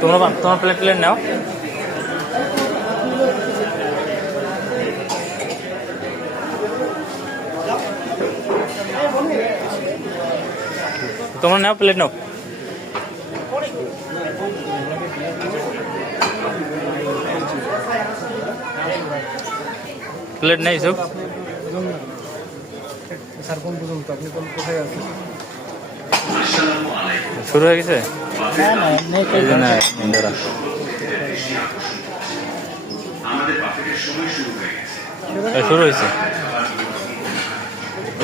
তোমার প্লেট নাও। তোমরা নাও, প্লেট নাও। প্লেট নেই সব শুরু হয়ে গেছে। শুরু হয়েছে,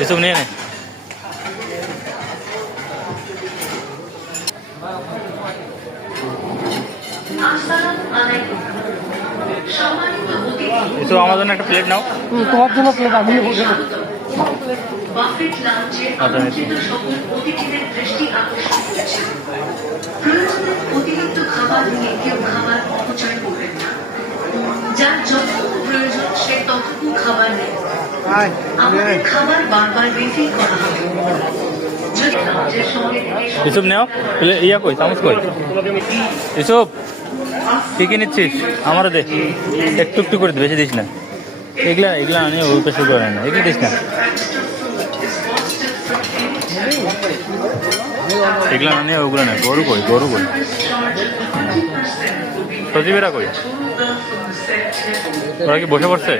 এসব নিয়ে নেই। এসব আমার জন্য একটা প্লেট নাও। তোমার জন্য প্লেট আমি বাফেট লাউঞ্জে আমন্ত্রিত সকল অতিথিদের দৃষ্টি আকর্ষণ করছে। প্রয়োজনে অতিরিক্ত খাবার নিয়ে কেউ খাবার অপচয় করবেন না। যার যতটুকু প্রয়োজন সে ততটুকু খাবার নেয়। আমাদের খাবার বারবার রিফিল করা হবে। যদি লাউঞ্জের সঙ্গে এসব নেও, ইয়া কই চামচ কই, এসব কি কি নিচ্ছিস আমারও দে, একটু একটু করে বেশি দিস না। এগুলা এগুলা আনি ওই পেশে করে না, এগুলো দিস না, এগুলা আনি ওগুলো না। গরু কই, গরু কই, সজীবেরা কই, ওরা কি বসে পড়ছে?